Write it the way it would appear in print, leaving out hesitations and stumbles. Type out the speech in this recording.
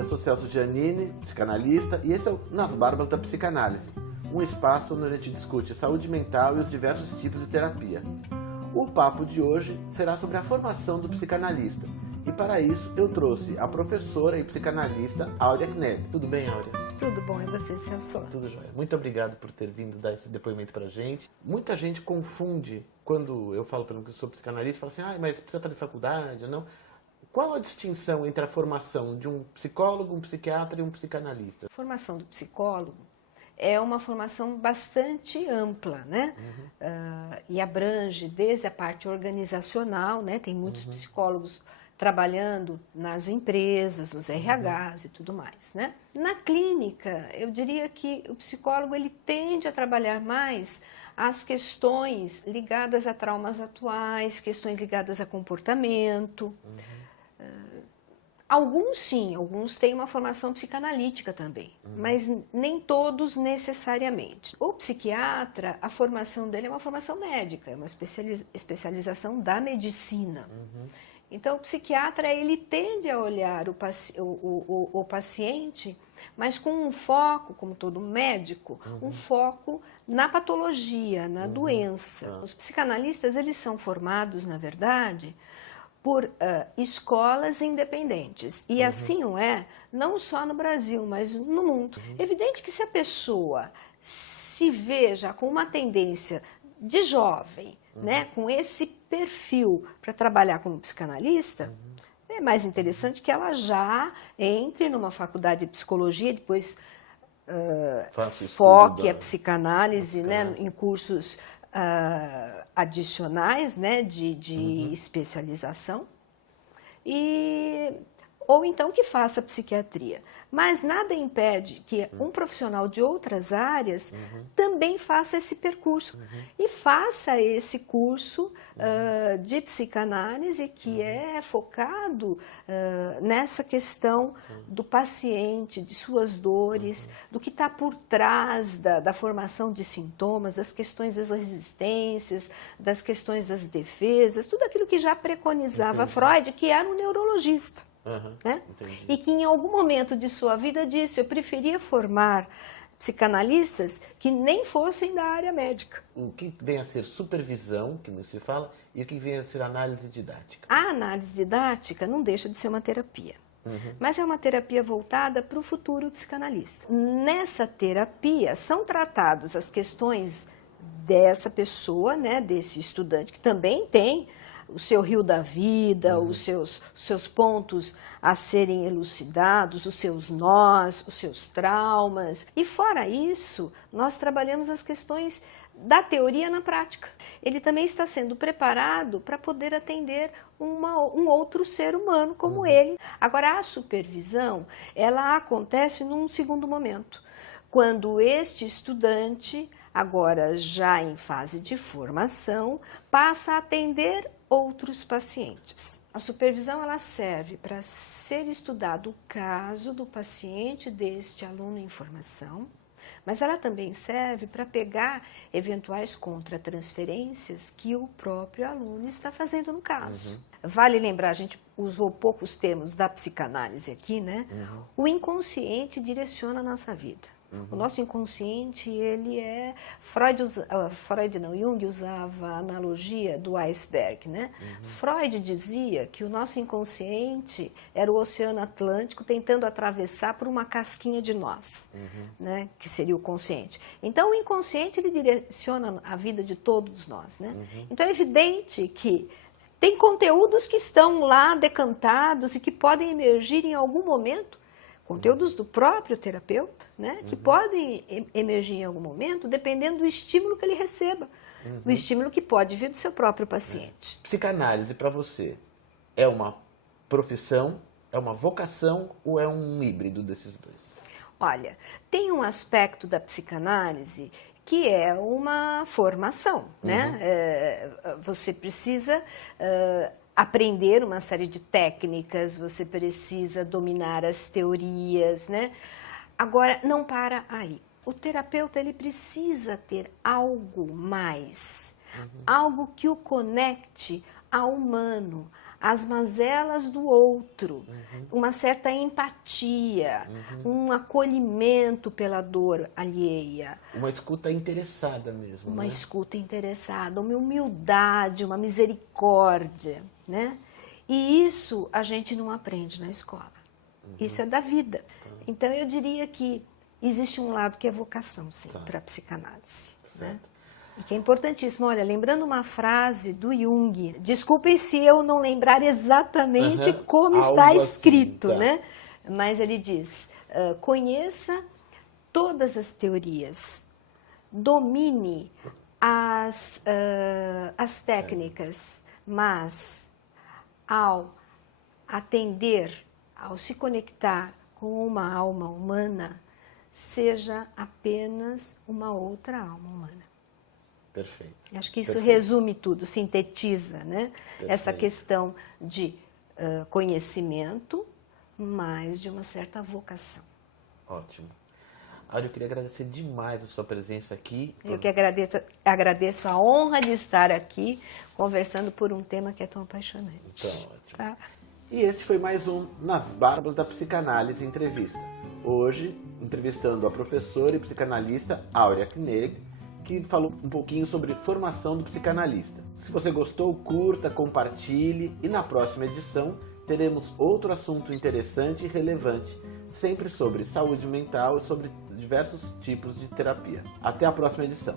Eu sou Celso Giannini, psicanalista, e esse é o Nas Barbas da Psicanálise, um espaço onde a gente discute saúde mental e os diversos tipos de terapia. O papo de hoje será sobre a formação do psicanalista, e para isso eu trouxe a professora e psicanalista Áurea Kneb. Tudo bem, Áurea? Tudo bom, e você, Celso? Tudo jóia. Muito obrigado por ter vindo dar esse depoimento pra gente. Muita gente confunde, quando eu falo que sou psicanalista, fala assim, mas precisa fazer faculdade ou não? Qual a distinção entre a formação de um psicólogo, um psiquiatra e um psicanalista? A formação do psicólogo é uma formação bastante ampla, né? E abrange desde a parte organizacional, né? Tem muitos psicólogos trabalhando nas empresas, nos RHs e tudo mais, né? Na clínica, eu diria que o psicólogo ele tende a trabalhar mais as questões ligadas a traumas atuais, questões ligadas a comportamento. Alguns sim, alguns têm uma formação psicanalítica também, mas nem todos necessariamente. O psiquiatra, a formação dele é uma formação médica, é uma especialização da medicina. Então, o psiquiatra, ele tende a olhar o paciente, mas com um foco, como todo médico, um foco na patologia, na doença. Os psicanalistas, eles são formados, na verdade, por escolas independentes. E assim o é, não só no Brasil, mas no mundo. Evidente que se a pessoa se veja com uma tendência de jovem, né, com esse perfil para trabalhar como psicanalista, é mais interessante que ela já entre numa faculdade de psicologia, depois foque a psicanálise, né, em cursos adicionais, né, de especialização, ou então que faça psiquiatria. Mas nada impede que um profissional de outras áreas também faça esse percurso e faça esse curso de psicanálise que é focado nessa questão do paciente, de suas dores, do que está por trás da formação de sintomas, das questões das resistências, das questões das defesas, tudo aquilo que já preconizava Freud, que era um neurologista. Né? E que em algum momento de sua vida disse, eu preferia formar psicanalistas que nem fossem da área médica. O que vem a ser supervisão, que não se fala, e o que vem a ser análise didática? A análise didática não deixa de ser uma terapia, mas é uma terapia voltada para o futuro psicanalista. Nessa terapia são tratadas as questões dessa pessoa, né, desse estudante, que também tem o seu rio da vida, os seus pontos a serem elucidados, os seus nós, os seus traumas. E fora isso, nós trabalhamos as questões da teoria na prática. Ele também está sendo preparado para poder atender um outro ser humano como ele. Agora, a supervisão, ela acontece num segundo momento, quando este estudante, agora já em fase de formação, passa a atender outros pacientes. A supervisão ela serve para ser estudado o caso do paciente deste aluno em formação, mas ela também serve para pegar eventuais contratransferências que o próprio aluno está fazendo no caso. Vale lembrar, a gente usou poucos termos da psicanálise aqui, né? O inconsciente direciona a nossa vida. O nosso inconsciente, ele é... Jung usava a analogia do iceberg, né? Freud dizia que o nosso inconsciente era o Oceano Atlântico tentando atravessar por uma casquinha de nós, né? Que seria o consciente. Então, o inconsciente, ele direciona a vida de todos nós, né? Então, é evidente que tem conteúdos que estão lá decantados e que podem emergir em algum momento, conteúdos do próprio terapeuta, né, que podem emergir em algum momento, dependendo do estímulo que ele receba, do estímulo que pode vir do seu próprio paciente. Psicanálise, para você, é uma profissão, é uma vocação ou é um híbrido desses dois? Olha, tem um aspecto da psicanálise que é uma formação, né? Você precisa aprender uma série de técnicas, você precisa dominar as teorias, né? Agora, não para aí. O terapeuta, ele precisa ter algo mais, algo que o conecte ao humano, às mazelas do outro, uma certa empatia, um acolhimento pela dor alheia. Uma escuta interessada mesmo, Uma né? escuta interessada, uma humildade, uma misericórdia, né? E isso a gente não aprende na escola. Isso é da vida. Então eu diria que existe um lado que é vocação, sim, para a psicanálise. Né? E que é importantíssimo. Olha, lembrando uma frase do Jung, desculpem se eu não lembrar exatamente como está Algo escrito, assim, tá. né? Mas ele diz, conheça todas as teorias, domine as técnicas, mas ao atender, ao se conectar com uma alma humana, seja apenas uma outra alma humana. Perfeito. Acho que isso Perfeito. resume tudo, sintetiza, né? Essa Perfeito. questão de conhecimento, mas de uma certa vocação. Ótimo. Áurea, eu queria agradecer demais a sua presença aqui. Eu que agradeço a honra de estar aqui conversando por um tema que é tão apaixonante. Então, ótimo. Tá? E este foi mais um Nas Barbas da Psicanálise Entrevista. Hoje, entrevistando a professora e psicanalista Áurea Kneg, que falou um pouquinho sobre formação do psicanalista. Se você gostou, curta, compartilhe e na próxima edição teremos outro assunto interessante e relevante, sempre sobre saúde mental e sobre diversos tipos de terapia. Até a próxima edição.